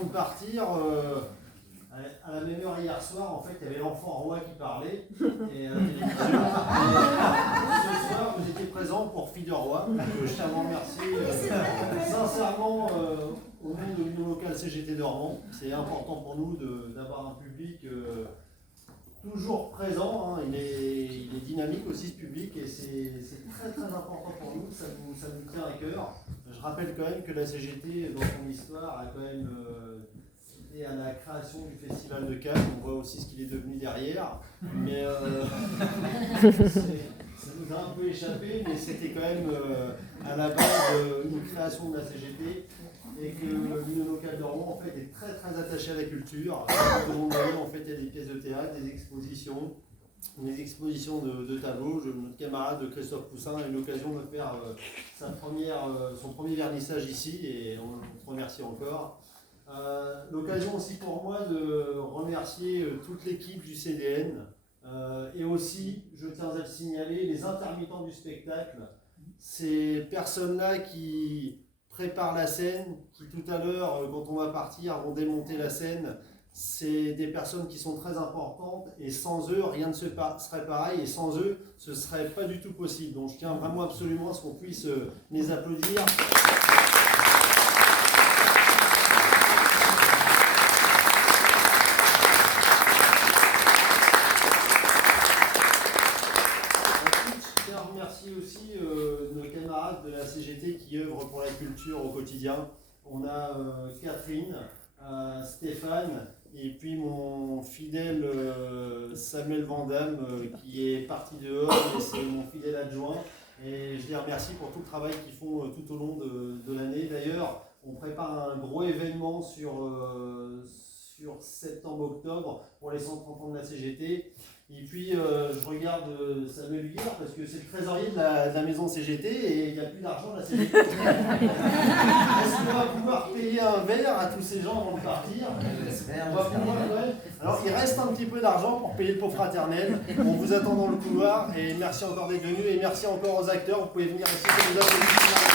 avant de partir, à la même heure hier soir, en fait, il y avait l'enfant roi qui parlait. Et à la télévision. Et ce soir, vous étiez présents pour Fille de Roi. Donc, je tiens à vous remercier sincèrement au nom de l'Union locale CGT Dormans. C'est important pour nous d'avoir un public toujours présent. Hein. Il est dynamique aussi, ce public, et c'est très très important pour nous. Ça nous tient à cœur. Je rappelle quand même que la CGT, dans son histoire, a quand même et à la création du Festival de Cannes. On voit aussi ce qu'il est devenu derrière. Mais ça nous a un peu échappé, mais c'était quand même à la base une création de la CGT et que l'Union locale de Rouen en fait, est très très attachée à la culture. Tout au long de l'année, en fait, il y a des pièces de théâtre, des expositions de tableaux. Notre camarade Christophe Poussin a eu l'occasion de faire son premier vernissage ici et on le remercie encore. L'occasion aussi pour moi de remercier toute l'équipe du CDN et aussi, je tiens à le signaler, les intermittents du spectacle, ces personnes-là qui préparent la scène, qui tout à l'heure, quand on va partir, vont démonter la scène. C'est des personnes qui sont très importantes et sans eux, rien ne serait pareil et sans eux, ce ne serait pas du tout possible. Donc je tiens vraiment absolument à ce qu'on puisse les applaudir. Aussi nos camarades de la CGT qui œuvrent pour la culture au quotidien. On a Catherine, Stéphane et puis mon fidèle Samuel Vandamme qui est parti dehors et c'est mon fidèle adjoint. Et je les remercie pour tout le travail qu'ils font tout au long de l'année. D'ailleurs, on prépare un gros événement sur septembre-octobre pour les 130 ans de la CGT. Et puis, je regarde Samuel Guillard parce que c'est le trésorier de la maison CGT et il n'y a plus d'argent de la CGT. Est-ce qu'on va pouvoir payer un verre à tous ces gens avant de partir? On va pouvoir, ouais. Alors, il reste un petit peu d'argent pour payer le pot fraternel. On vous attend dans le couloir et merci encore d'être venus et merci encore aux acteurs. Vous pouvez venir ici pour nous applaudir.